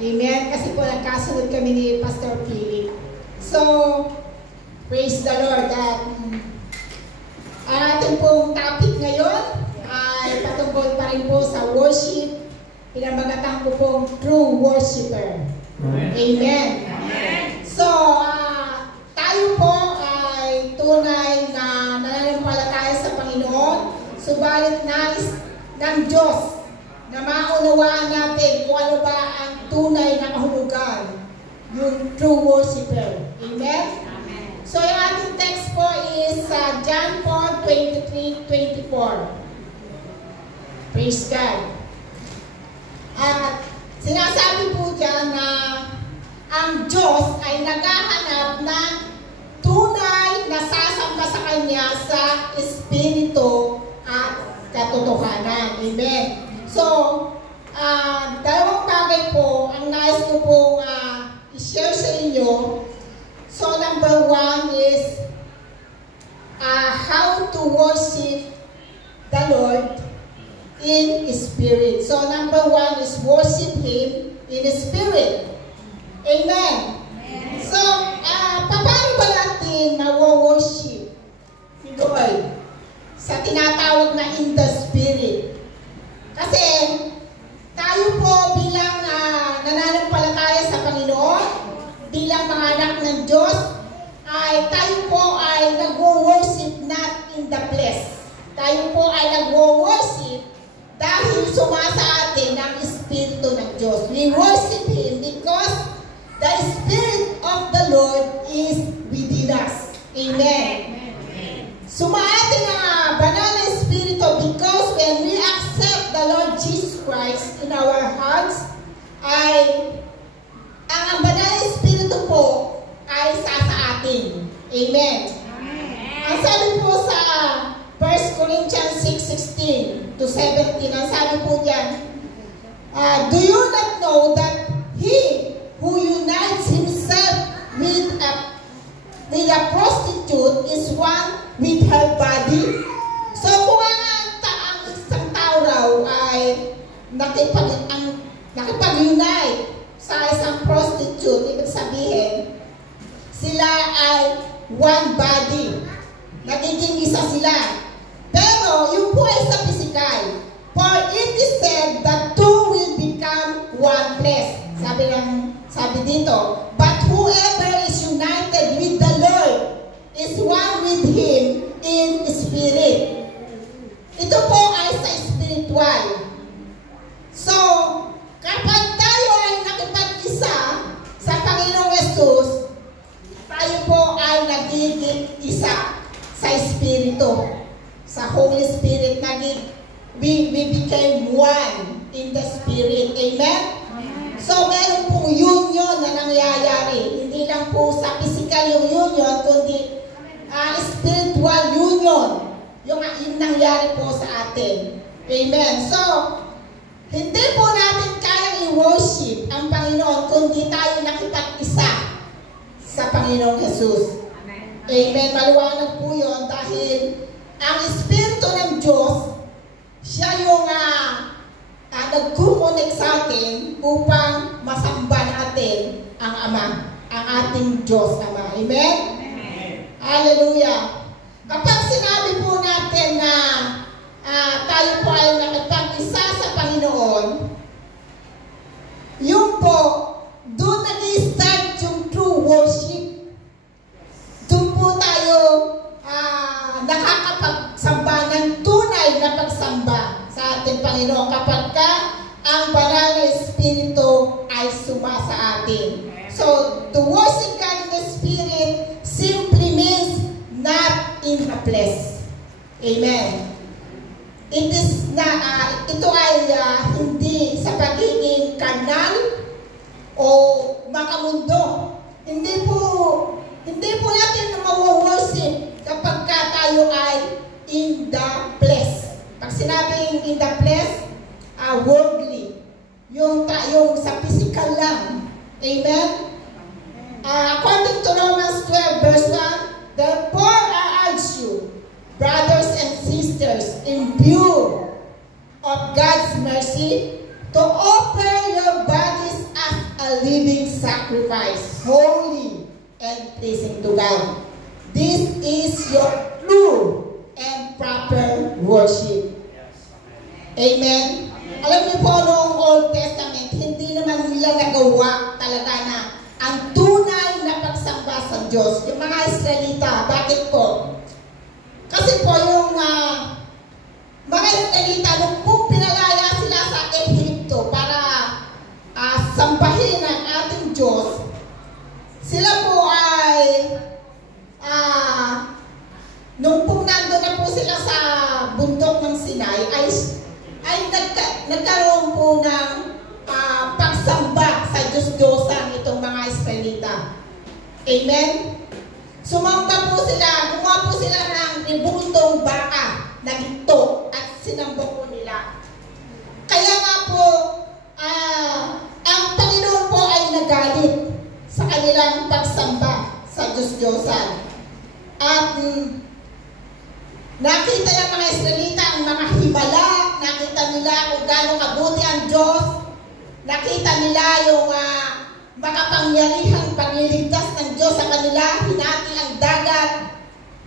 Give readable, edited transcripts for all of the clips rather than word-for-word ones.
Amen. Kasi po nagkasunod kami ni Pastor Philip. So, praise the Lord. Ang ating pong topic ngayon ay patungkol pa rin po sa worship. Pinamagatan ko pong true worshiper. Amen. Amen. So, tayo po ay tunay na nananampalataya sa Panginoon. Subalit nais ng Diyos na maunawaan natin kung ano ba ang tunay na kahulugan, yung true worshiper. Amen? Amen. So yung ating text po is John 4:23-24. Praise God. At sinasabi po dyan na ang Diyos ay naghahanap ng tunay na sasamba sa Kanya sa Espiritu at katotohanan. Amen. So, dalawang bagay po ang nais ko pong i-share sa inyo. So, number one is how to worship the Lord in Spirit. So, number one is worship Him in Spirit. Amen. So, paano ba natin mawo-worship si Lord sa tinatawag na in the Spirit? Kasi tayo po bilang nananampalataya sa Panginoon, bilang mga anak ng Diyos, ay tayo po ay nag-worship not in the flesh. Tayo po ay nag-worship dahil sumasa atin ang Espiritu ng Diyos. We worship Him because the Spirit of the Lord is within us. Amen. Sumaatin ang banal na Espiritu because when we accept the Lord Jesus Christ in our hearts, ay ang banal na Espiritu po ay sa atin. Amen. Ang sabi po sa 1 Corinthians 6:16-17, ang sabi po dyan, do you not know that he who unites himself with a prostitute is one with her body? So kung ang isang tao raw ay nakipag-unite sa isang prostitute, ibig sabihin, sila ay one body. Nagiging isa sila. Pero yung po ay sa physical. For it is said that two will become one flesh. Sabi dito, but whoever is united with the Lord is one with Him in spirit. Ito po ay sa spiritual. So, kapag tayo ay nakipag-isa sa Panginoong Yesus, tayo po ay nagiging isa sa Espiritu. Sa Holy Spirit, we became one in the Spirit. Amen? So, meron pong union na nangyayari. Hindi lang po sa physical yung union, kundi spiritual union. Yung nangyari po sa atin. Amen. So, hindi po natin kayang i-worship ang Panginoon kundi tayo nakipag-isa sa Panginoong Jesus. Amen. Maliwanag po yun dahil ang Espiritu ng Diyos, siya yung nag-connect sa atin upang masamba natin ang Ama, ang ating Diyos Ama. Amen? Amen. Hallelujah. Kapag sinabi po natin na tayo po ay nakipag-isa sa Panginoon, yun po, doon nag-i-start yung true worship. Doon po tayo nakakapagsamba ng tunay na pagsamba sa ating Panginoon kapag ang banal na Espiritu ay suma sa atin. So, to worship God in the Spirit simply means not in the flesh. Amen. Ito ay hindi sa pagiging kanal o makamundo. Hindi po natin ma-worship kapag tayo ay in the flesh. Pag sinabing in the flesh, worldly. Yung sa physical lang. Amen? According to Romans 12 verse 1, therefore I urge you, brothers and sisters, in view of God's mercy, to offer your bodies as sacrifice, holy and pleasing to God. This is your true and proper worship. Amen? Alam niyo po, noong Old Testament, hindi naman nila nagawa talaga na ang tunay na pagsamba sa Diyos. Yung mga Israelita, bakit po? Kasi po yung mga Israelita, nung po pinalaya sila sa Ehipto para sambahin ang ating Diyos, sila po ay nung po nandun na po sila sa bundok ng Sinai, ay nagkaroon po ng pagsamba sa Diyos-Diyosan itong mga Israelita. Amen? Sumamba po sila, gumawa po sila ng ibultong baka na ito at sinamba po nila. Kaya nga po, ang Panginoon po ay nagalit sa kanilang pagsamba sa Diyos-Diyosan. At nakita ng mga Israelita ang mga himala, nakita nila kung gaano kabuti ang Diyos, nakita nila yung makapangyarihang pagliligtas ng Diyos sa kanila, hinati ang dagat.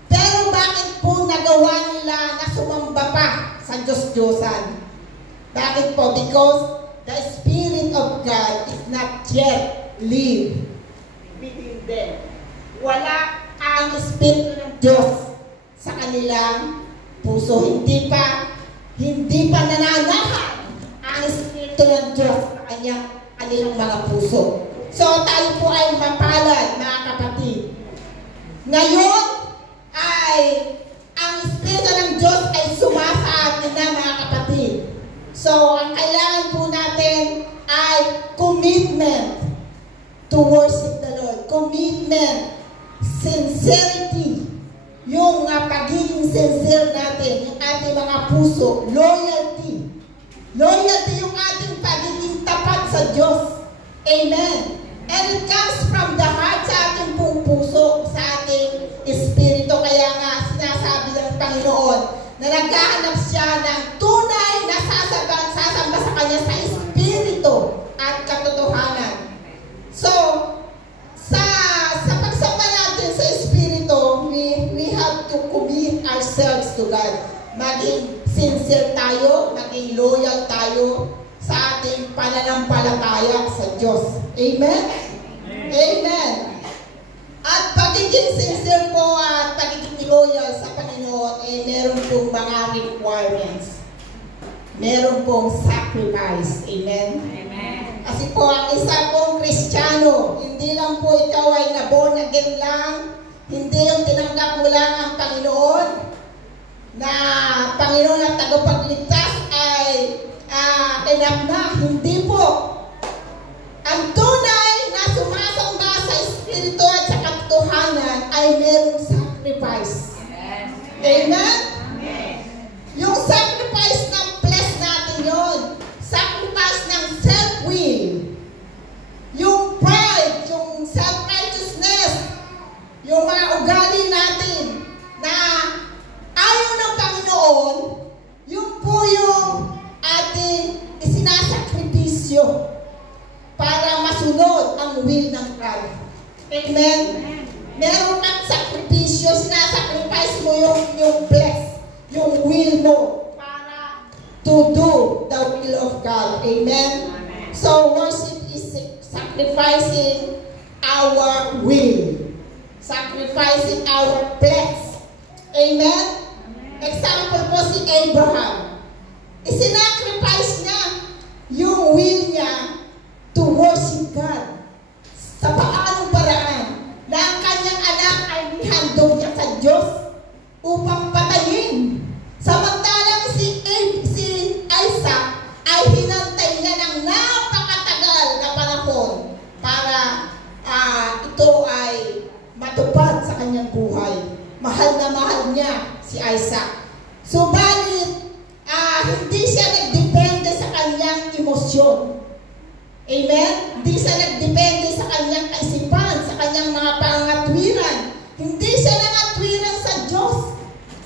Pero bakit po nagawa nila na sumamba pa sa Diyos-Diyosan? Bakit po? Because the Spirit of God is not yet live within them. Wala ang Espiritu ng Diyos sa kanilang puso. Hindi pa nananahan ang Espiritu ng Diyos sa kanilang mga puso. So tayo po ay mapalad, mga kapatid. Ngayon ay ang Espiritu ng Diyos ay sumasa atin na, mga kapatid. So ang kailangan po natin ay commitment to worship the Lord. Commitment, sincerity, yung pagiging sincere natin, yung ating mga puso, loyalty. Loyalty yung ating pagiging tapat sa Diyos. Amen. And it comes from the heart sa ating pong puso, sa ating espiritu. Kaya nga sinasabi ng Panginoon na naghahanap siya ng tunay na sasamba sa Kanya sa espiritu at katotohanan. So, sa pagsamba natin sa espiritu, we have to commit ourselves to God. Maging sincere tayo, maging loyal tayo sa ating pananampalataya sa Diyos. Amen? Amen. At pagiging sincere po at pagiging loyal sa Panginoon, meron pong mga requirements. Meron pong sacrifice. Amen? Amen. Kasi po, ang isa pong Kristiyano, hindi lang po ikaw ay na-born again lang, hindi yung tinanggap mo lang ang Panginoon, na Panginoon at tagapagligtas ay enough na. Hindi po. Ang tunay na sumasamba sa Espiritu at sa katotohanan ay merong sacrifice. Amen? Amen. Yung sacrifice ng flesh natin yon. Sacrifice ng self-will. Yung pride, yung self-righteousness, yung mga ugali natin na ayaw ng Panginoon, yung po yung ating isinasakripisyo para masunod ang will ng God. Amen? Meron kang sakripisyo, sinasacrifice mo yung flesh, yung will mo para to do the will of God. Amen? So worship is sacrificing our will, sacrificing our flesh. Amen? Example po si Abraham. Isinacrifice niya yung will niya to worship God. Sa paanong paraan na ang kanyang anak ay nihandog niya sa Diyos upang patayin. Samantalang si Isaac ay hinantay niya ng napakatagal na panahon para ito ay matupad sa kanyang buhay. Mahal na mahal niya si Isaac. Subalit, hindi siya nagdepende sa kanyang emosyon. Amen? Hindi siya nagdepende sa kanyang kaisipan, sa kanyang mga pangatwiran. Hindi siya nangatwiran sa Diyos.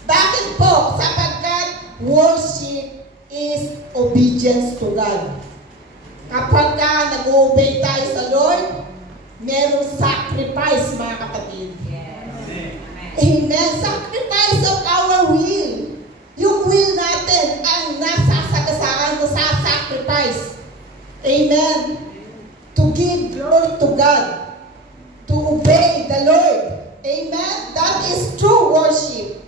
Bakit po? Sapagkat worship is obedience to God. Kapag nag-obey tayo sa Lord, merong sacrifice, mga kapatid. Yes. Amen. Sacrifice of our will. Yung will natin ang nasasagasaan mo sa sacrifice. Amen. To give glory to God. To obey the Lord. Amen. That is true worship.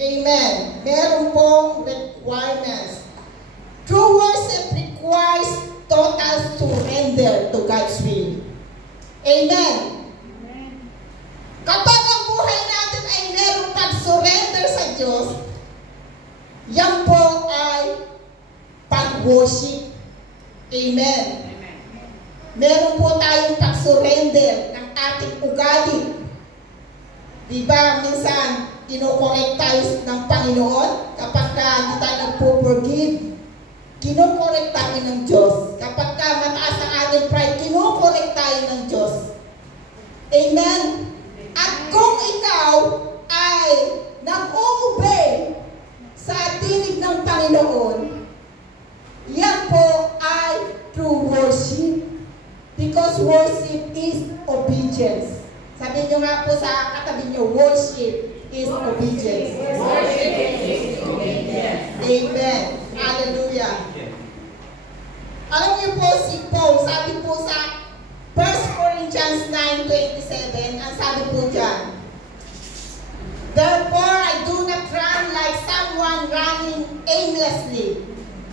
Amen. Meron pong requirements. True worship requires total surrender to God's will. Amen. Kapag ang buhay natin ay merong pag-surrender sa Diyos, yan po ay pag-worship. Amen. Meron po tayong pag-surrender ng ating ugali. Diba, minsan, kinokorek tayo ng Panginoon kapag hindi tayo nagpo-forgive. Kinokorek tayo ng Diyos. Kapag mataas ang ating pride, kinokorek tayo ng Diyos. Amen? At kung ikaw ay nag-obey sa tinig ng Panginoon, yan po ay true worship. Because worship is obedience. Sabi nyo nga po sa katabi nyo, worship is obedience. Worship is obedience. Amen. Hallelujah. Alam niyo po si Paul, sabi po sa 1 Corinthians 9:27, ang sabi po dyan, therefore, I do not run like someone running aimlessly.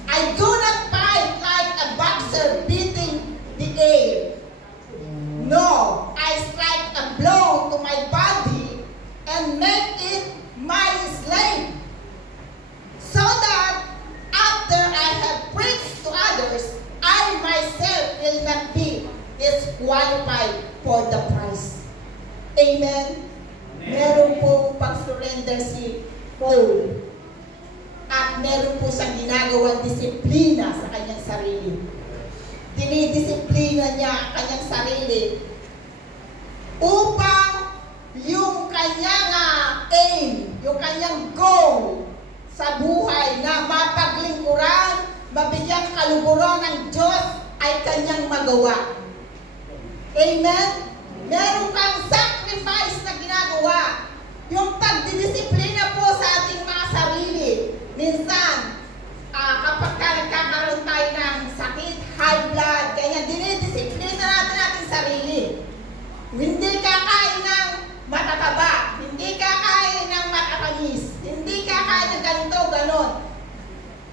I do not fight like a boxer beating the air. No, I strike a blow to my body and make it my slave, so that after I have preached to others, I myself will not be disqualified for the prize. Amen? Meron pong pag-surrender si Paul. At meron po siyang ginagawang disiplina sa kanyang sarili. Dinidisiplina niya ang kanyang sarili upang yung kanyang aim, yung kanyang goal sa buhay na mapaglingkuran, mabigyan kaluguran ng Diyos ay kanyang magawa. Amen? Meron kang sacrifice na ginagawa. Yung pagdidisiplina po sa ating mga sarili. Minsan, kapag nagkakaroon tayo ng sakit, high blood, ganyan, dinidisiplina natin ating sarili. Hindi kakain ng matataba, hindi kakain ng matatamis, hindi kakain ng ganito, ganon.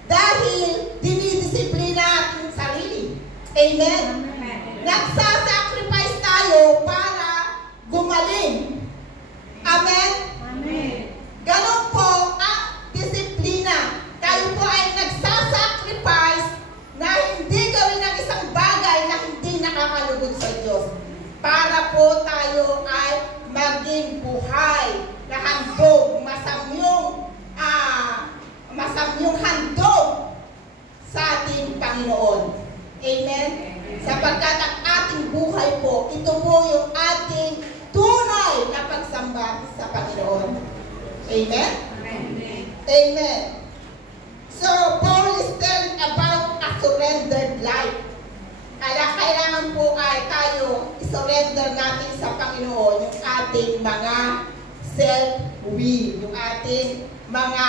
Dahil dinidisiplina ating sarili. Amen? Nagsasacrifice tayo para gumaling. Amen? Amen. Ganon po ang disiplina. Tayo po ay nagsasacrifice na hindi gawin ng isang bagay na hindi nakakalugod sa Diyos. Para po tayo ay maging buhay na handog, masamyong handog sa ating Panginoon. Amen? Sapagkat ang ating buhay po, ito po yung ating tunay na pagsamba sa Panginoon. Amen? Amen. Amen. So, Paul is telling about a surrendered life. Kaya kailangan po ay tayo isurrender natin sa Panginoon yung ating mga self-will, yung ating mga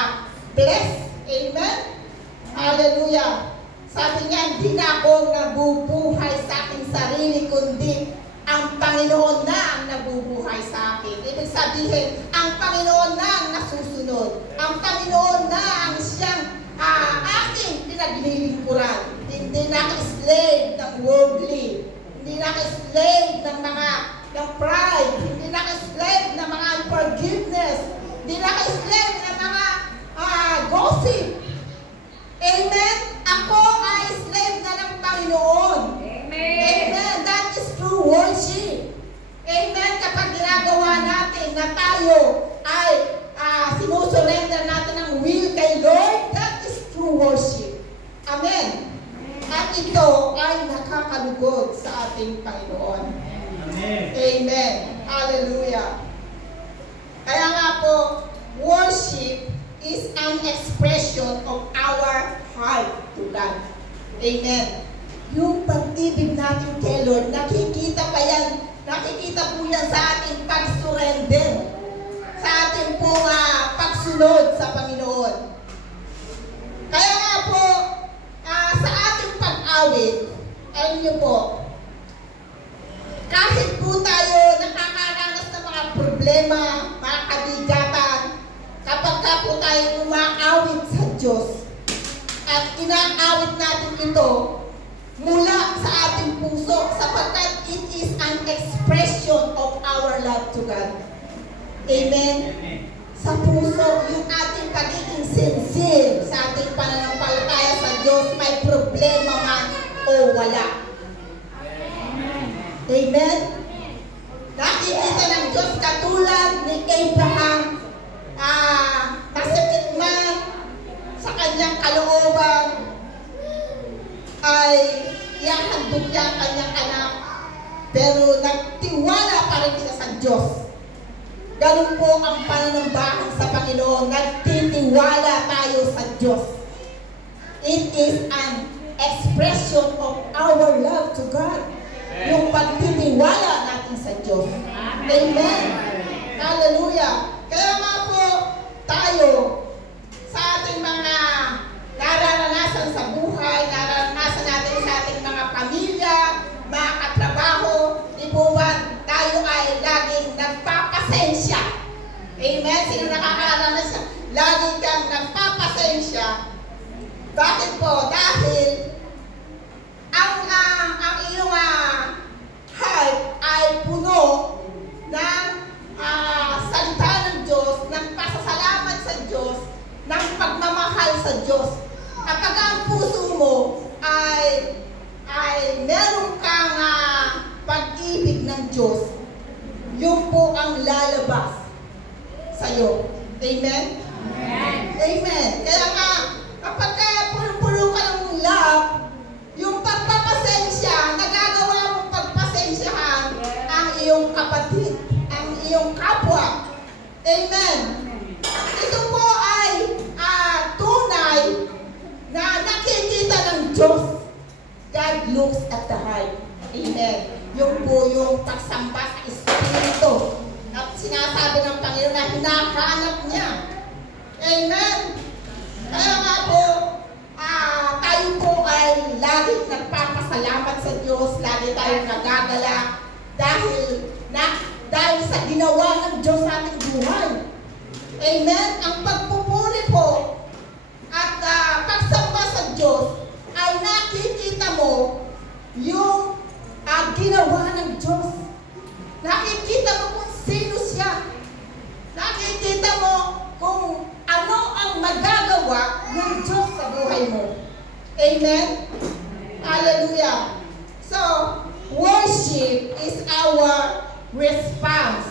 flesh. Amen? Hallelujah. Sabi niya, hindi na ako nabubuhay sa aking sarili, kundi ang Panginoon na ang nabubuhay sa akin. Ibig sabihin, ang Panginoon na ang nasusunod. Ang Panginoon na ang siyang aking pinaglilingkuran. Hindi na ka-slave ng worldly. Hindi na ka-slave ng pride. Hindi na ka-slave ng mga unforgiveness. Hindi na ka-slave ng mga gossip. Amen? Ako ay slave na ng Panginoon. Amen. Amen. That is true worship. Amen. Kapag ginagawa natin na tayo ay sinusurrender natin ang will kay Lord, that is true worship. Amen. At ito ay nakakalugod sa ating Panginoon. Amen. Amen. Hallelujah. Kaya nga po, worship is an expression of our heart to God. Amen. Yung pag-ibig natin kay Lord, nakikita pa yan makikita po yan sa ating pag-surrender, sa ating pong pagsunod sa Panginoon. Kaya nga po, sa ating pag-awit, alam niyo po, kahit po tayo nakakaranas ng mga problema, mga kabigatan, kapag ka po tayo umaawit sa Diyos, at inaawit natin ito mula sa ating puso, sapagkat it is an expression of our love to God. Amen? Sa puso, yung ating pagiging sincere sa ating pananampalataya sa Diyos, may problema man o wala. Amen? Nakikita ng Diyos katulad ni Abraham, masakit man sa kanyang kalooban, ay ihahandog niya ang kanyang anak, pero nagtiwala pa rin siya sa Diyos. Ganun po ang pananambahan sa Panginoon. Nagtitiwala tayo sa Diyos. It is an expression of our love to God. Yung pagtitiwala natin sa Diyos. Amen. Hallelujah. Kaya nga po tayo sa ating mga nararanasan sa buhay, nararanasan natin sa ating mga pamilya, mga katrabaho, di po ba tayo ay laging nagpapasensya. Amen? Sino nakakaranas siya? Lagi kang nagpapasensya. Bakit po? Dahil ang iyong heart ay puno ng salita ng Diyos, ng pasasalamat sa Diyos, ng pagmamahal sa Diyos. Kapag ang puso mo ay meron kang pag-ibig ng Diyos, yun po ang lalabas sa iyo. Amen? Amen. Amen. Kaya nga, kapag puno-puno ka ng love, yung pagpapasensya, nagagawa mong pagpasensyahan ang iyong kapatid, ang iyong kapwa. Amen. Ito po ay tunay na nakikita ng Diyos. God looks at the heart. Amen. Yung po yung pagsamba sa Espiritu. At sinasabi ng Panginoon na hinahanap niya. Amen. Kaya nga po, tayo po ay lagi nagpapasalamat sa Diyos, lagi tayong nagagala dahil sa ginawa ng Diyos sa ating buhay. Amen. Ang pagpupuri po at pagsamba sa Diyos ay nakikita mo yung ginawa ng Diyos. Nakikita mo kung sino siya. Nakikita mo kung ano ang magagawa ng Diyos sa buhay mo. Amen? Hallelujah. So, worship is our response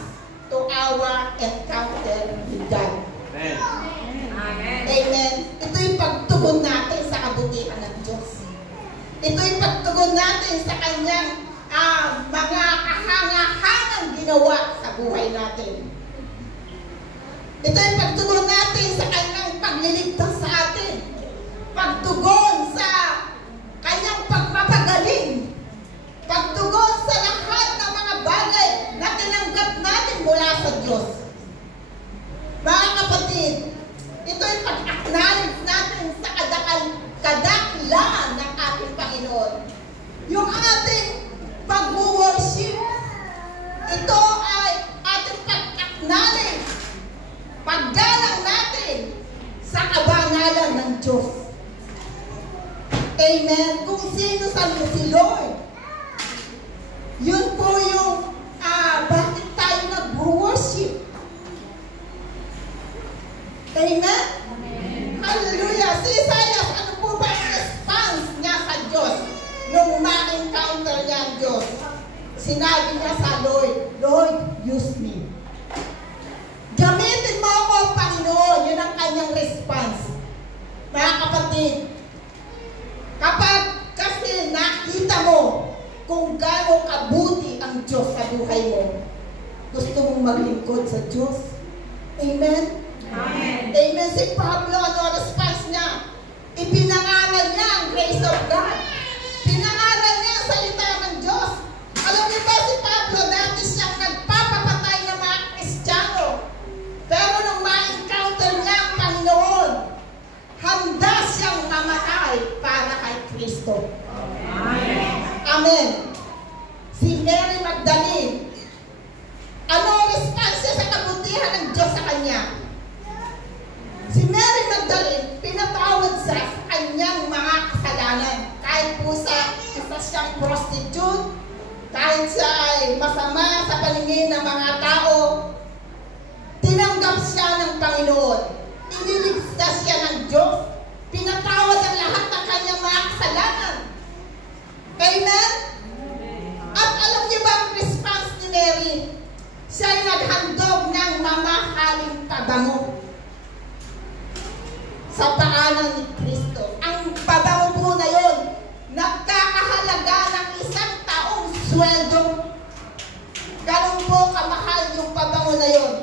to our encounter with God. Amen. Amen. Amen. Ito yung pagtugon natin sa kabutihan ng Diyos. Ito yung pagtugon natin sa kanyang mga kahangahangang ginawa sa buhay natin. Ito yung pagtugon natin sa kanyang pagliligtas sa atin. Pagtugon sa kanyang pagpapagaling. Pagtugon sa lahat ng mga bagay na tinanggap natin mula sa Diyos. Mga kapatid, ito yung pag-acknowledge natin sa kadakilaan ng ating Panginoon. Yung ating pag-worship, ito ay ating pag-acknowledge, paggalang natin sa kabangalan ng Diyos. Amen. Kung sino sa si Lord, yun po yung bakit tayo nag-worship. Amen? Hallelujah. Si Isaiah, ano po ba ang response niya sa Diyos nung ma-encounter niya ang Diyos? Sinabi niya sa Lord, Lord, use me. Gamitin mo ako, Panginoon. Yun ang kanyang response. Mga kapatid, kapag kasi nakita mo kung gaano kabuti ang Diyos sa buhay mo, gusto mong maglingkod sa Diyos. Amen? Amen. Amen. Si Pablo, ano response niya? Ipinangalan niya ang grace of God. Pinangalan niya ang salita ng Diyos. Alam niyo ba si Pablo, dati si Mary Magdalene. Ano ang response niya sa kabutihan ng Diyos sa kanya? Si Mary Magdalene, pinatawad sa kanyang mga kasalanan. Kahit po isa siyang prostitute, kahit siya ay masama sa paningin ng mga tao, tinanggap siya ng Panginoon. Iniligtas siya ng Diyos. Pinatawad ang lahat ng kanyang mga kasalanan. Amen? At alam niyo ba ang response ni Mary? Siya ay naghandog ng mamahaling pabango sa paanan ni Kristo. Ang pabango po na yun, nagkakahalaga ng isang taong sweldo. Ganun po kamahal yung pabango na yun.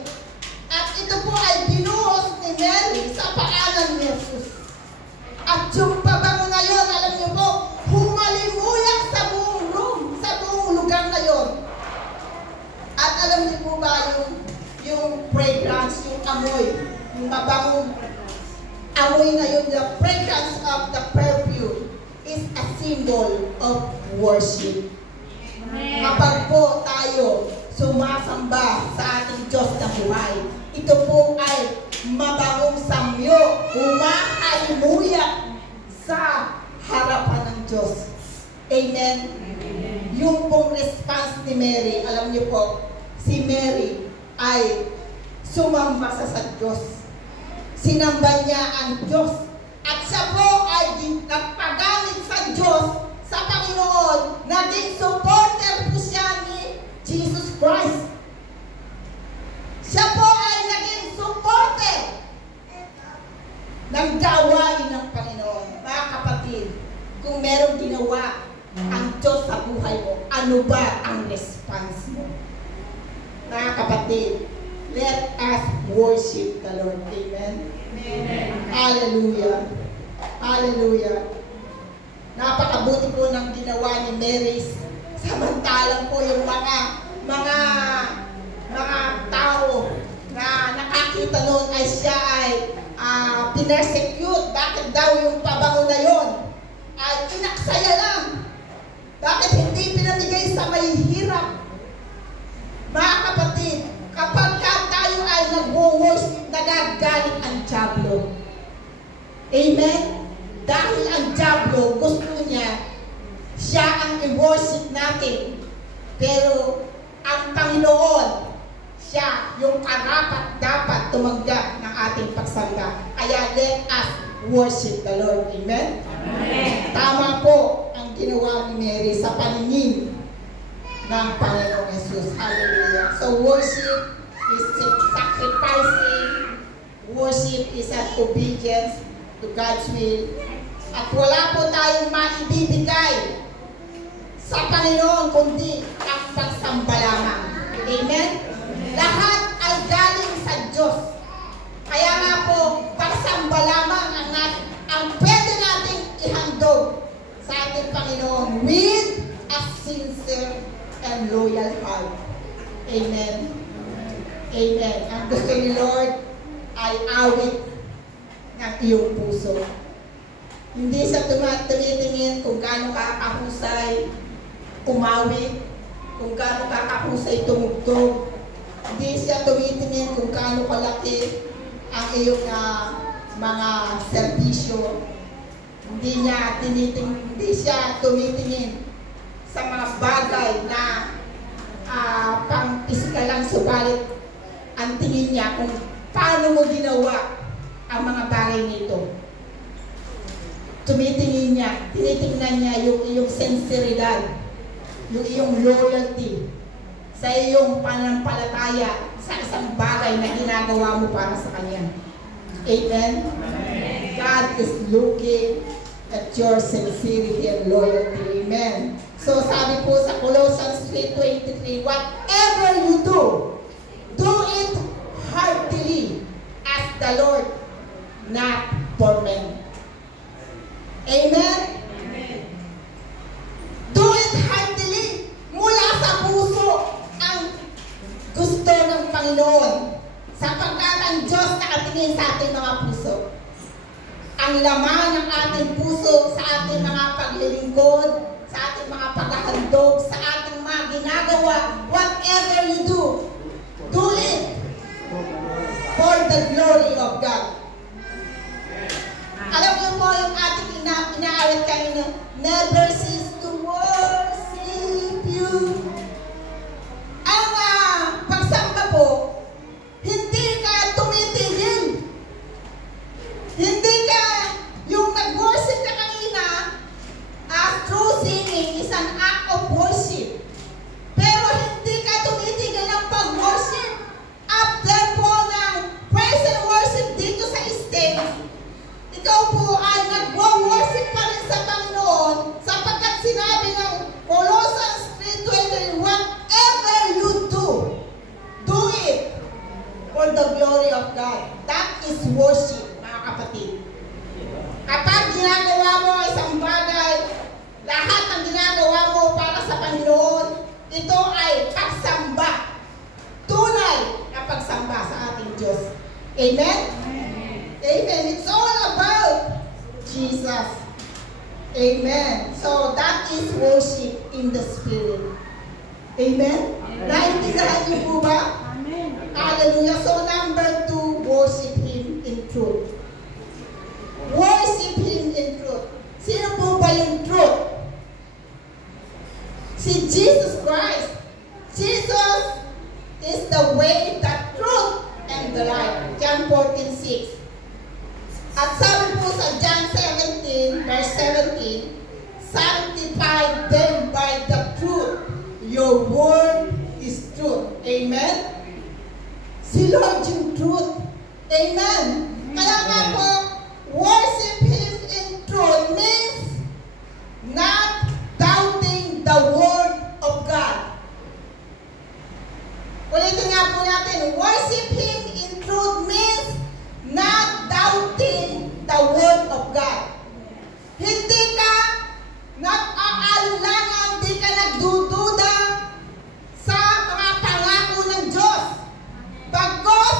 At ito po ay binuhos ni Mary sa paanan ni Jesus. At yung pabango na yun, alam niyo po, humalimuyak sa buong room, sa buong lugar na yun. At alam niyo po ba yung fragrance, yung amoy, yung mabangong amoy na yun, the fragrance of the perfume is a symbol of worship. Kapag po tayo sumasamba sa ating Diyos na buhay, ito po ay mabangong samyo, humahalimuyak sa harapan ng Diyos. Amen? Yung pong response ni Mary, alam niyo po, si Mary ay sumamba sa Diyos. Sinamba niya ang Diyos. At siya po ay nagpagamit sa Diyos, sa Panginoon. Naging supporter po siya ni Jesus Christ. Siya po ay naging supporter ng gawain ng Panginoon. Mga kapatid, kung merong ginawa ang Diyos sa buhay mo, ano ba ang response mo? Mga kapatid, let us worship the Lord. Amen? Amen. Hallelujah. Hallelujah. Napakabuti po ng ginawa ni Mary. Samantalang po yung mga tao na nakakita noon ay siya ay pinersecute. Bakit daw yung pabango na yun ay inaksaya lang? Bakit hindi pinamigay sa may hirap? Mga kapatid, kapag tayo ay nag-worship, nagagalit ang dyablo. Amen? Dahil ang dyablo, gusto niya, siya ang i-worship natin. Pero, ang Panginoon, siya yung karapat-dapat tumanggap ng ating pagsamba. Kaya, let us worship the Lord. Amen? Amen. Tama po ang ginawa ni Mary sa paningin ng Panginoong Jesus. Hallelujah. So, worship is sacrificing. Worship is an obedience to God's will. At wala po tayong maibibigay sa Panginoon kundi ang pagsamba lamang. Amen? Lahat ay galing sa Diyos. Kaya nga po, pagsamba lamang ang pwede nating ihandog sa ating Panginoon with a sincere and loyal heart. Amen. Amen. Ang gusto ni Lord ay awit ng iyong puso. Hindi siya tumitingin kung gaano ka kahusay umawit, kung gaano ka kahusay tumugtog. Hindi siya tumitingin kung gaano kalaki ang iyong mga serbisyo. Hindi siya tumitingin sa mga bagay na pang-pisikal lang, subalit ang tingin niya kung paano mo ginawa ang mga bagay nito. Tinitingnan niya yung iyong sinseridad, yung iyong loyalty sa iyong pananampalataya sa isang bagay na ginagawa mo para sa Kanya. Amen? God is looking at your sincerity and loyalty. Amen. So sabi po sa Colossians 3:23, whatever you do, do it heartily as the Lord, not for men. Amen? Do it heartily. Mula sa puso ang gusto ng Panginoon. Sapagkat ang Diyos nakatingin sa ating mga puso. Ang laman ng ating puso sa ating mga paglilingkod, sa ating mga paghahandog, sa ating mga ginagawa, whatever you do it for the glory of God. Alam niyo po yung ating inaawit kanina, never cease to worship you. Ang pagsamba po, hindi ka tumitigil. Hindi ka, yung nag-worship ka kanina, true singing is an act of worship. Pero hindi ka tumitigil ng pag-worship. After po ng praise and worship dito sa stage, ikaw po ay nag-worship pa rin sa Panginoon sapagkat sinabi ng Colossians 3:20, whatever you do it for the glory of God. That is worship, mga kapatid. Kapag ginagawa mo isang bagay, lahat ng ginagawa mo para sa Panginoon, ito ay pagsamba. Tunay na pagsamba sa ating Diyos. Amen? Amen. It's all about Jesus. Amen. So that is worship in the Spirit. Amen? Naintindihan niyo po ba? Amen. Hallelujah. So number 2, worship Him in truth. Worship Him in truth. Sino po ba yung truth? Si Jesus Christ. Jesus is the way, the truth, and the life. John 14:6. At sabi po sa John 17, verse 17, sanctify them by the truth. Your word is truth. Amen? Si Lord yung truth. Amen? Kaya nga po, worship Him in truth means not doubting the word of God. Ulitin nga po natin, worship Him in truth means not doubting the word of God. Hindi ka nag-aalangan, hindi ka nagdududa sa mga pangako ng Diyos. Bagkus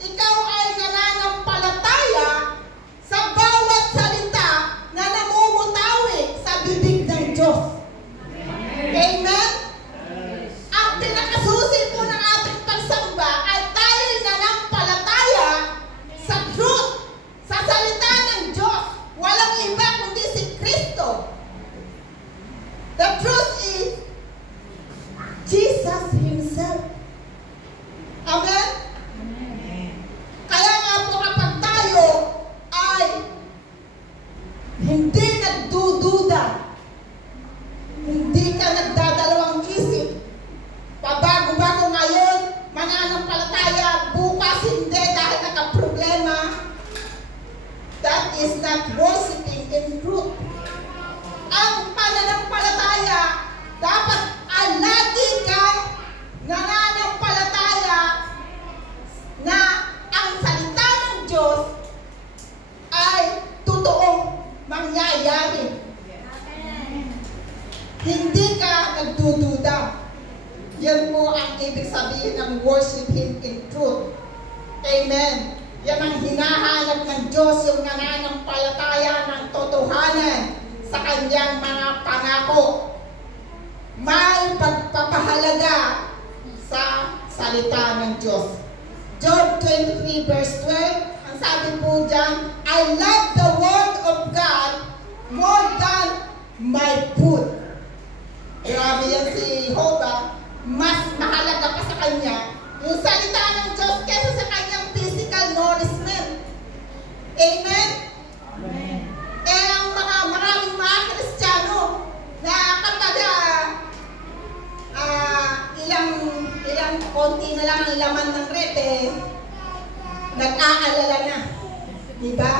ikaw ay nananampalataya sa bawat salita na namumutawi sa bibig ng Diyos. Amen? Ang pinakasusi po ng ating pagsamba ay tayo nananampalataya sa truth, sa salita ng Diyos. Walang iba kundi si Kristo. The truth is Jesus Himself. Amen? Kaya nga po kapag tayo ay hindi nagdududa, hindi ka nagdadalawang isip, pabago-bago ngayon, mananampalataya, bukas hindi dahil nagka-problema, that is not worshiping in truth. Ang pananampalataya, dapat ay lagi kang nananampalataya na ang salita ng Diyos ay totoong mangyayari. Hindi ka nagdududa. Yan po ang ibig sabihin ng worship Him in truth. Amen. Yan ang hinahanap ng Diyos, yung nananampalataya ng totohanan sa Kanyang mga pangako. May pagpapahalaga sa salita ng Diyos. Job 23 verse 12, ang sabi po dyan, I love the word of God more than my food. Grabe yan si Jehovah. Mas mahalaga pa sa kanya yung salita ng Diyos kaysa sa kanyang physical nourishment. Amen? Amen. Eh, ang maraming mga Kristiyano na kapag ilang konti na lang ang laman ng rep, nag-aalala na. Diba?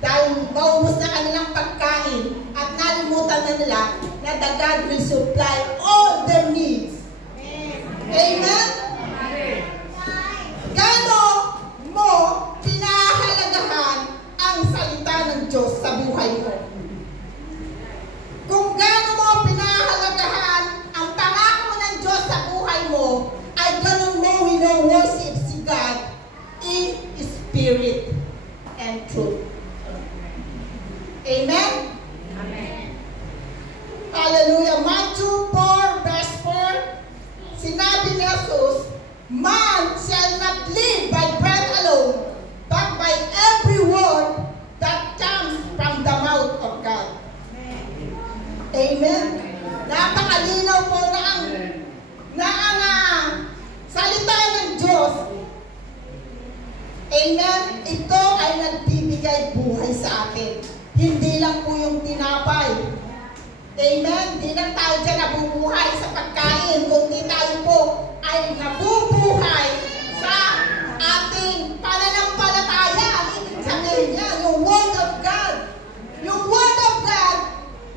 Dahil maubos na kanilang pagkain at nalimutan na nila na the God will supply all their needs. Amen? Gano mo pinahalagahan ang salita ng Diyos sa buhay mo? Kung gano mo pinahalagahan ang pangako ng Diyos sa buhay mo, ay ganun mo wino-worship si God in spirit and truth. Amen? Amen. Hallelujah. Matthew 4 verse 4. Jesus, man shall not live by bread alone, but by every word that comes from the mouth of God. Amen. Napakalinaw po na ang salita ng Diyos. Amen. Ito ay nagbibigay buhay sa atin. Hindi lang po yung tinapay. Amen. Hindi lang tayo dyan nabubuhay sa pagkain, kundi tayo po ay nabubuhay sa ating pananampalataya. Ibig sabihin niya, yung Word of God. Yung Word of God,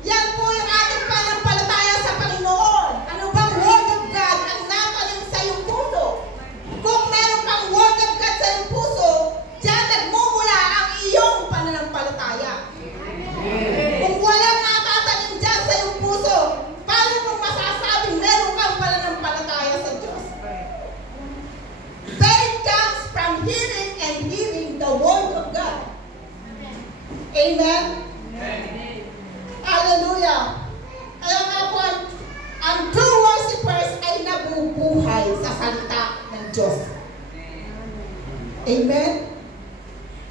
yan po yung ating pananampalataya sa Panginoon. Ano bang Word of God ang natanim sa iyong puso? Kung meron kang Word of God sa iyong puso, diyan nagmumula ang iyong pananampalataya. Kung walang natatanim dyan sa iyong puso, paano mong masasabing meron kang pananampalataya sa Diyos? Faith comes from hearing and hearing the Word of God. Amen? Hallelujah! Kaya nga po, ang true worshipers ay nabubuhay sa salita ng Diyos. Amen?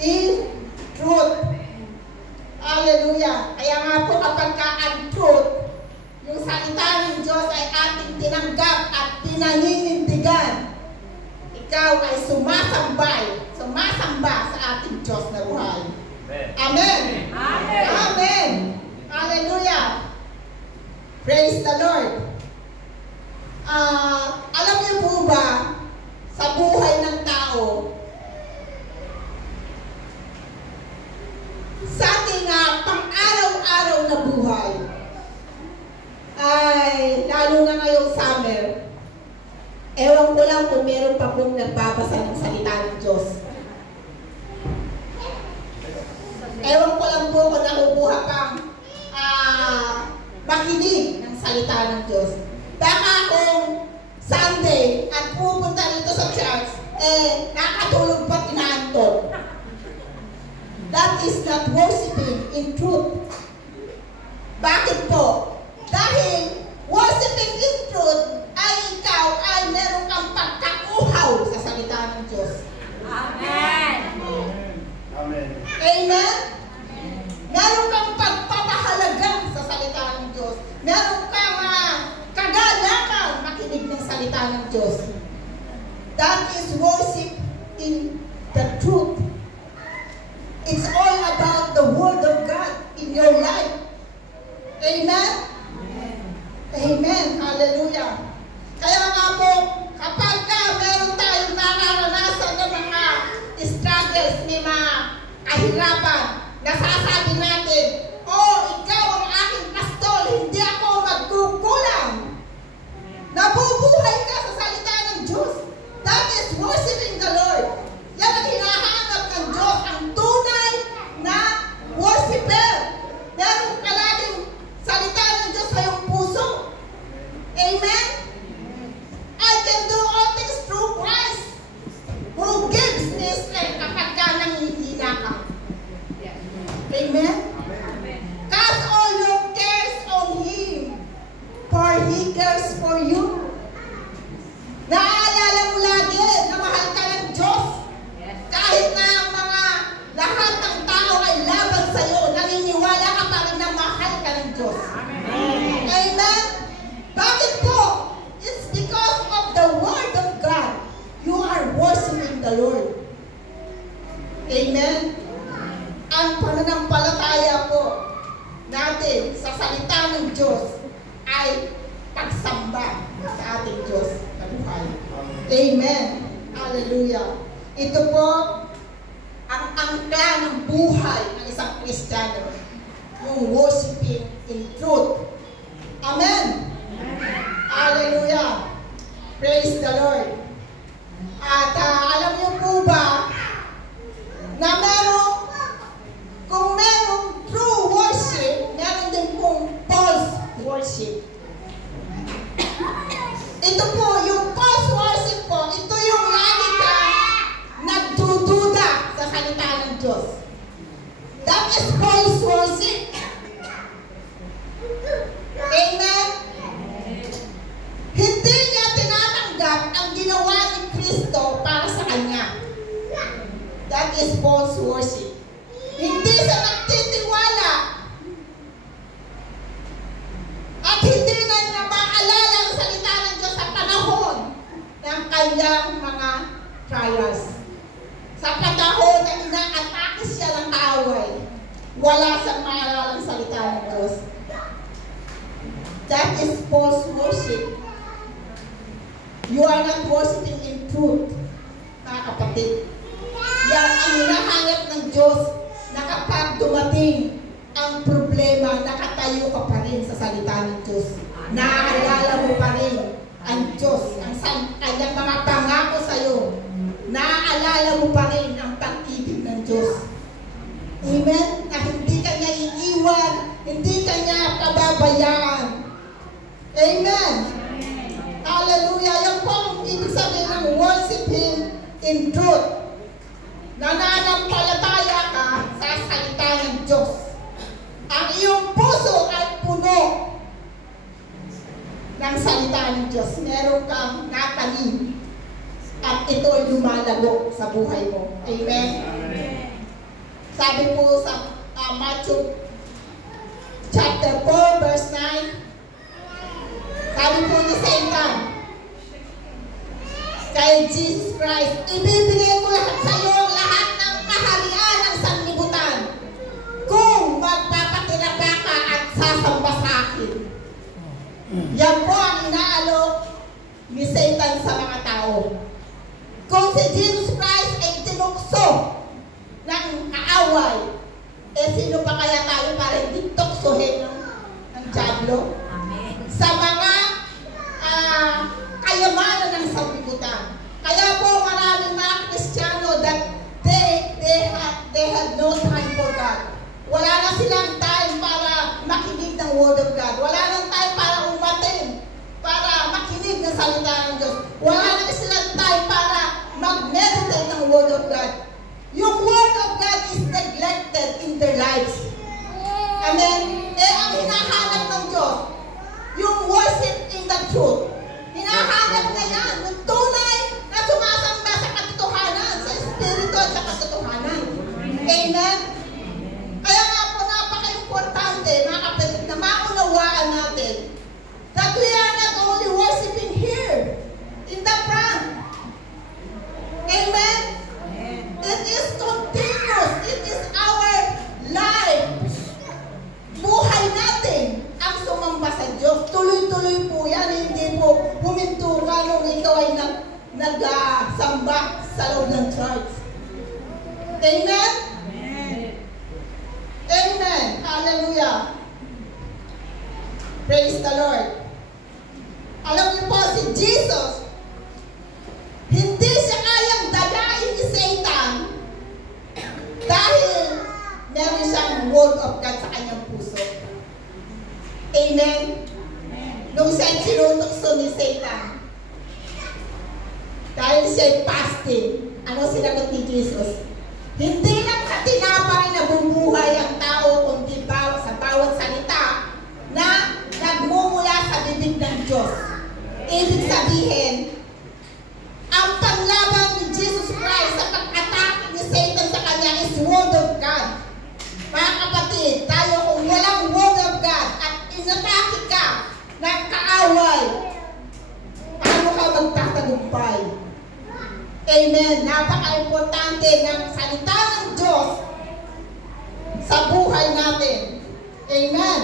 In truth. Hallelujah! Kaya nga po kapag ang truth, yung salita ng Diyos ay ating tinanggap at pinaninindigan, ikaw ay sumasamba sa ating Diyos na buhay. Amen! Amen. Amen! Hallelujah! Praise the Lord! Alam niyo po ba, sa buhay ng tao, sa ating pang-araw-araw na buhay, ay lalo na ngayong summer, ewan ko lang kung meron pa pong nagbabasa ng salita ng Diyos. Ewan ko lang po kung nakukuha pang makinig ng salita ng Diyos. Baka kung Sunday at pupunta nito sa church, nakatulog pa tinaantok. That is not worshiping in truth. Bakit po? Dahil worshiping in truth ay ikaw ay meron kang pagkauhaw sa salita ng Diyos. Amen. Amen. Amen? Meron kang pagpapahalaga sa salita ng Diyos. Meron kang kagalakan makinig ng salita ng Diyos. That is worship in the truth. It's all about the Word of God in your life. Amen? Amen. Hallelujah. Kaya nga po, kapag meron tayong nararanasan ng mga struggles, may mga kahirapan, nasasabi natin, ikaw ang aking pastol, hindi ako magkukulang. Nabubuhay ka sa salita ng Diyos. That is worshiping the Lord. Yan ang hinahanap ng Diyos, ang tunay na worshiper. Meron ka laging salita ng Diyos sa iyong puso. Amen? I can do all things through Christ who gives me strength kapag ka nangihina ka. Amen? Cast all your cares on Him, for He cares for you. Naaalala mo lagi na mahal ka ng Diyos. Kahit na ang mga lahat ng tao ay laban sa iyo, naniniwala ka pa rin na mahal ka ng Diyos. Amen? Bakit po? It's because of the Word of God. You are worshiping the Lord. Amen? Ang pananampalataya po natin sa salita ng Diyos ay pagsamba sa ating Diyos na buhay. Amen. Hallelujah. Ito po ang angka ng buhay ng isang Kristiyano, yung worshiping in truth. Amen. Hallelujah. Praise the Lord. At alam niyo po ba na kung merong true worship, meron din pong false worship. Ito po, yung false worship po, ito yung lagi ka nagdududa sa salita ng Diyos. That is false worship. Amen? Hindi niya tinatanggap tinatanggap ang ginawa ni Kristo para sa kanya. That is false worship. Hindi siya nagtitiwala at hindi na maalala ang salita ng Diyos sa panahon ng kanyang mga trials. Sa panahon na inaatake siya ng kaaway, wala siyang maalala ang salita ng Diyos. That is false worship. You are not worshiping in truth, mga kapatid. Yan ang hinahanap ng Diyos na kapag dumating ang problema, nakatayo ka pa rin sa salita ng Diyos. Naaalala mo pa rin ang Diyos, ang kanyang mga pangako sa iyo. Naaalala mo pa rin ang pag-ibig ng Diyos. Amen? Na hindi ka niya iiwan, hindi ka niya pababayaan. Amen? Hallelujah! Yan po ang ibig sabihin ng worship Him in truth. Nananampalataya ka sa salita ng Diyos. Ang iyong puso ay puno ng salita ng Diyos. Meron kang natanim at ito ay lumalago sa buhay mo. Amen? Sabi po sa Matthew chapter 4 verse 9, sabi po ni Satan kay Jesus Christ, ibibigay ko lahat sa iyo, lahat ng kaharian ng sanlibutan kung magpapatira ka at sasamba sa akin. Yan po ang inaalok ni Satan sa mga tao. Kung si Jesus Christ ay tinukso ng kaaway, sino pa kaya tayo para hindi tuksohin ng diablo? Sa mga kayamanan ng sanlibutan. Kaya po maraming mga Kristiyano that they had no time for God. Wala na silang time para makinig ng Word of God. Wala nang time para umatin, para makinig ng salita ng Diyos. Wala na silang time para mag-meditate ng Word of God. Yung Word of God is neglected in their lives. Amen? Ang hinahanap ng Diyos, yung worship in the truth. Hinahanap na yan, yung tunay na sumasamba sa katotohanan, sa espiritu at sa katotohanan. Amen? Kaya nga po, napaka-importante, mga kapatid, na maunawaan natin that we are not only worshiping here, in the front. Amen? It is continuous. It is our life. Buhay natin ang sumamba sa Diyos. Tuloy-tuloy po yan. Hindi po huminto ka nung ikaw ay nag-samba sa loob ng church. Amen? Amen. Hallelujah. Praise the Lord. Alam niyo po, si Jesus, hindi siya kayang dalahin ni Satan dahil meron siyang word of God sa kanyang puso. Amen? Nung siya'y sinutokso ni Satan, dahil siya'y fasting, ano sinagot ni Jesus? Hindi lang sa tinapay na bumuhay ang tao, kundi sa bawat salita na nagmumula sa bibig ng Diyos. Ibig sabihin, ang panlaban ni Jesus Christ sa pag-atake ni Satan sa kanya is Word of God. Mga kapatid, tayo kung walang Word of God at inatake ka ng kaaway, paano ka magtatagumpay? Amen. Napaka-importante ng salita ng Diyos sa buhay natin. Amen.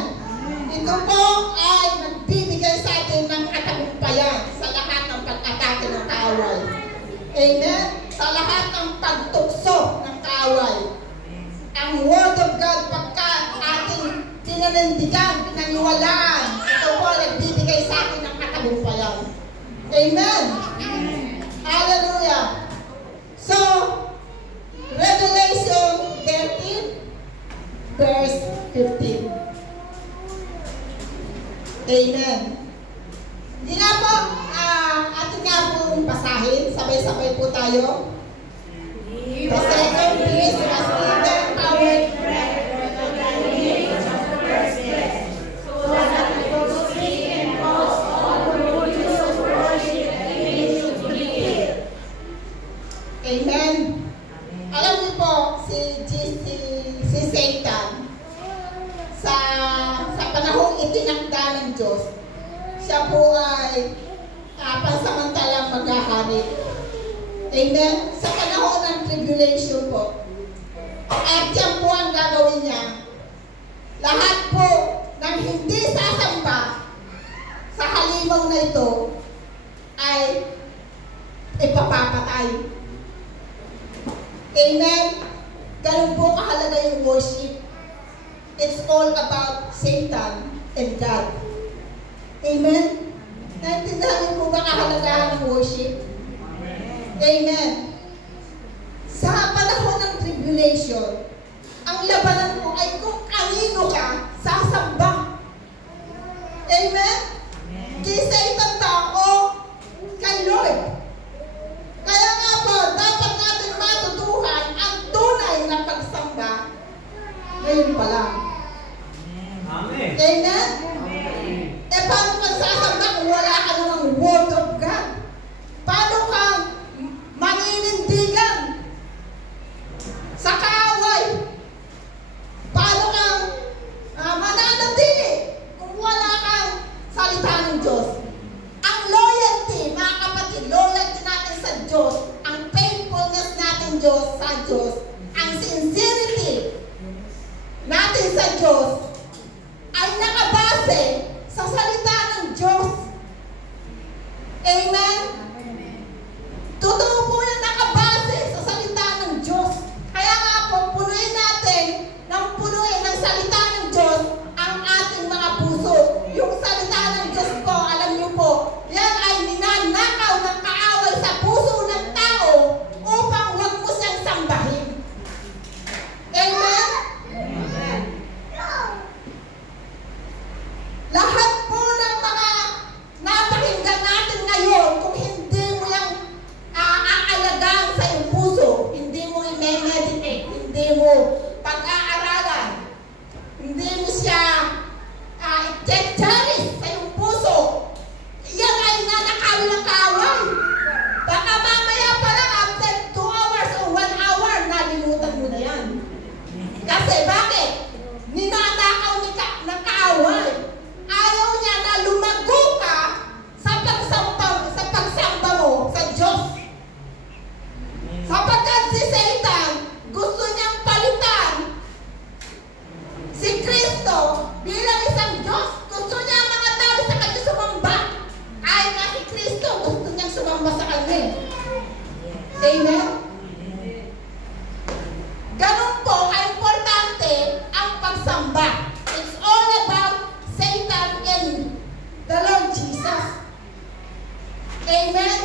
Ito po ay nagbibigay sa atin ng katagumpayan sa lahat ng pag-atake ng kaaway. Amen. Sa lahat ng pagtukso ng kaaway. Ang Word of God, pagka ating tinanindigan, pinaniwalaan, ito po nagbibigay sa atin ng katagumpayan. Amen. Hallelujah. So, Revelation 13, verse 15. Amen. Hindi nga po, atin nga pong basahin. Sabay-sabay po tayo. The second beast was given power to tread on the names of the first death, so that it will see and cause all who refuse to worship the image bumalik. Amen? Sa panahon ng tribulation po. At yan po ang gagawin niya. Lahat po ng hindi sasamba sa halimaw na ito ay ipapapatay. Amen? Ganun po kahalaga yung worship. It's all about Satan and God. Amen? Naintindihan mo ba kahalagahan ng worship? Amen. Sa panahon ng tribulation, ang labanan mo ay kung kanino ka sasamba. Amen? Kay Satan ba o kay Lord? Kaya nga po, dapat natin matutuhan ang tunay na pagsamba ngayon pa lang. Amen. Amen? E paano kang sasamba kung wala ka namang Word of God? Paano kang maninindigan sa kaaway? Paano kang mananatili kung wala kang salita ng Diyos? Ang loyalty, mga kapatid, loyalty natin sa Diyos, ang faithfulness natin sa Diyos, ang sincerity natin sa Diyos ay nakabase sa salita ng Diyos. Amen? Totoo po yan, nakabase sa salita ng Diyos. Kaya nga po, punuin natin ng salita ng Diyos ang ating mga puso. Yung salita ng Diyos po, alam niyo po, yan ay ninanakaw ng kaaway sa puso ng tao upang huwag mo siyang sambahin. Amen? Lahat po ng mga napakinggan natin ngayon, kung hindi mo yung aalagaan sa iyong puso, hindi mo i-meditate, hindi mo pag-aaralan, hindi mo siya i-cherish sa iyong puso, yan ay nanakaw ng kaaway. Baka mamaya pa lang after 2 hours o 1 hour, nalimutan mo na yan. Kasi bakit? Ninanakaw ng kaaway. Ayaw niya na lumago ka sa pagsamba mo sa Diyos. Sapagkat si Satan, gusto niyang palitan si Kristo bilang isang Diyos. Gusto niya ang mga tao sa kanya sumamba. Kahit na si Kristo, gusto niyang sumamba sa kanya. Amen? Ganun po, ka-importante ang pagsamba. It's all about Satan and the Lord Jesus. Amen?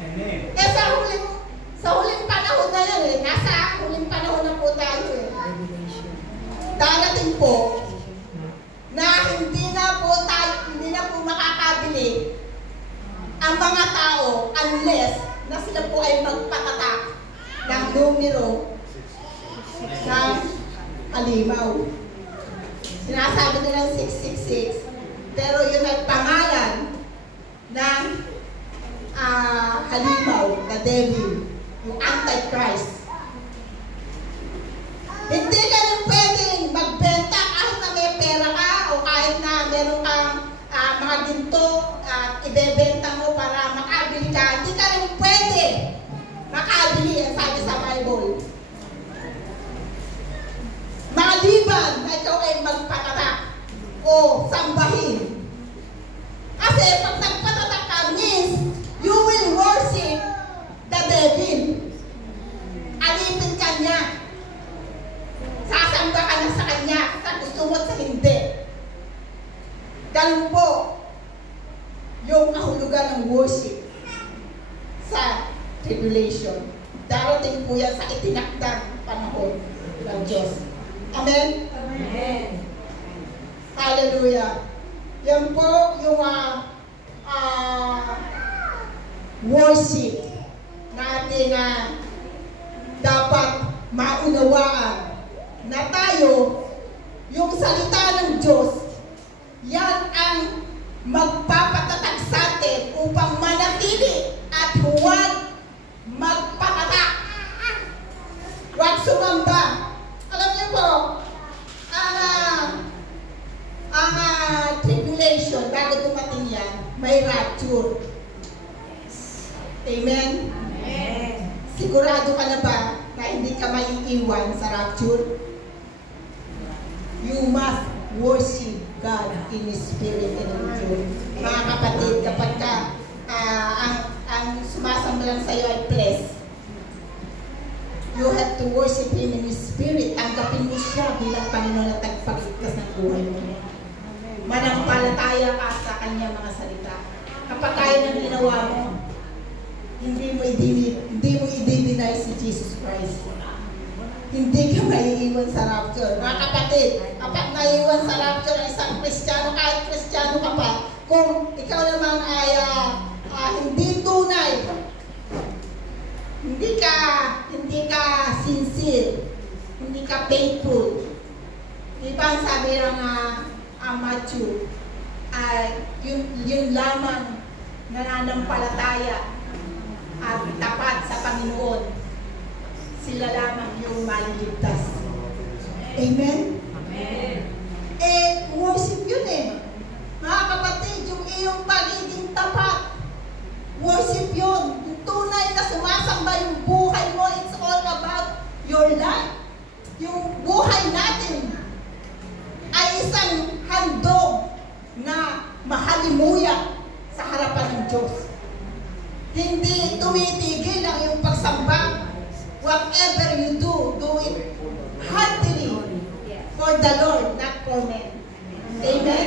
Amen. Eh sa huling panahon na yan nasa huling panahon na po tayo Darating po na hindi na po makakabili ang mga tao unless na sila po ay magpatatak ng numero ng halimaw. Sinasabi nilang 666, pero yun ay pangalan ng halimaw, the devil, yung Antichrist. Hindi ka rin pwedeng magbenta kahit na may pera ka o kahit na meron kang mga ginto at ibebenta mo para makabili ka. Hindi ka rin pwede makabili, ang sabi sa Bible. Maliban na ikaw ay magpatatak o sambahin. Kasi pag nagpatatak ka means you will worship the devil. Alipin ka niya. Sasamba ka na sa kanya sa gusto mo at sa hindi. Ganun po yung kahulugan ng worship sa tribulation. Darating po yan sa itinakdang panahon ng Diyos. Amen? Amen. Hallelujah. Yan po yung worship natin na dapat maunawaan na tayo, yung salita ng Diyos, yan ang magpapatatag sa atin upang manatili at huwag magpatatak. Huwag sumamba. Alam niyo po, ang tribulation, bago dumating yan, may rapture. Amen? Amen. Sigurado ka na ba na hindi ka maiiwan sa rapture? You must worship God in spirit and in truth. Mga kapatid, kapag ka, ang sumasamba lang sa'yo ay flesh, you have to worship Him in spirit. Tanggapin mo siya bilang Panginoon at tagapagligtas ng buhay mo. Manampalataya ka sa Kanya mga salita. Kapag kaya ng ginawa mo, hindi mo i-deny si Jesus Christ. Hindi ka maiiwan sa rapture. Mga kapatid, kapag naiiwan sa rapture ang isang Kristiyano, kahit Kristiyano ka pa, kung ikaw naman ay hindi tunay, hindi ka sincere, hindi ka faithful. Diba ang sabi ng Matthew, yun lamang nananampalataya at tapat sa Panginoon, sila lamang yung maliligtas. Amen? Amen. Worship yun Mga kapatid, yung iyong pagiging tapat, worship yun. Yung tunay na sumasamba yung buhay mo, it's all about your life. Yung buhay natin ay isang handog na mahalimuyak sa harapan ng Diyos. Hindi tumitigil ang iyong pagsamba. Whatever you do it heartily for the Lord, not for men. Amen?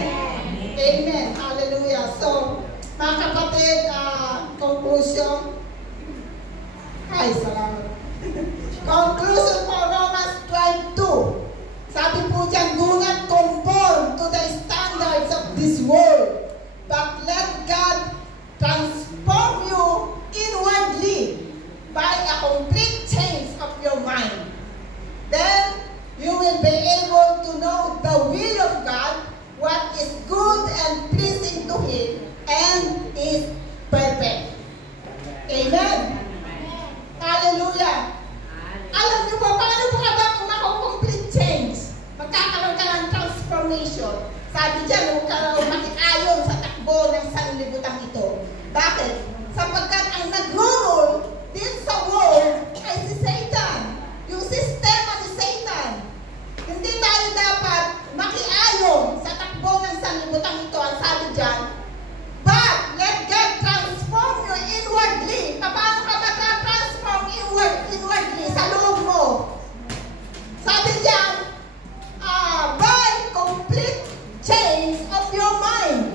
Amen. Hallelujah. So, mga kapatid, conclusion. Ay, salamat. Conclusion for Romans 12:2. Sabi po dyan, do not conform to the standards of this world, but let God transform you inwardly by a complete change of your mind. Then, you will be able to know the will of God, what is good and pleasing to Him, and is perfect. Amen? Hallelujah! Alam niyo po, paano po ka ba maka-complete change? Magkakaroon ka ng transformation. Sabi dyan, huwag ka makikayon sa takbo ng sanlibutan ito. Bakit? Sapagkat ang nag-rule din sa world ay si Satan. Yung sistema ni Satan. Hindi tayo dapat makiayon sa takbo ng sanlibutan ito. Ang sabi dyan, but let God transform you inwardly. Paano ka maka-transform inwardly sa loob mo? Sabi dyan, by complete change of your mind.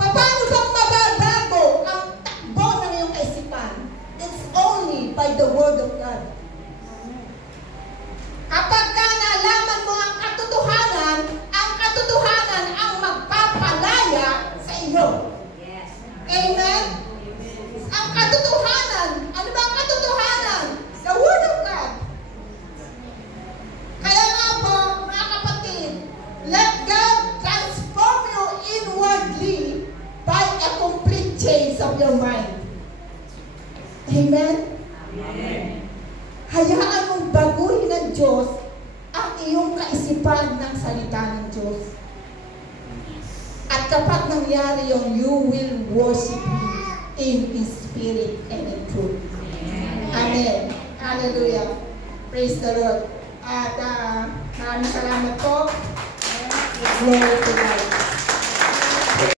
Paano bang mababago ang takbo ng iyong kaisipan? It's only by the Word of God. Kapag ka nalaman mo ang katotohanan ang magpapalaya sa iyo. Yes. Amen? Ang katotohanan. Ano ba ang katotohanan? The Word of God. Kaya nga po, mga kapatid, let God transform you inwardly by a complete change of your mind. Amen? Amen. Hayaan mong baguhin ng Diyos ang iyong kaisipan ng salita ng Diyos. At kapag nangyari yun, you will worship Him in spirit and in truth. Amen. Hallelujah. Praise the Lord. At maraming salamat po. Glory to God.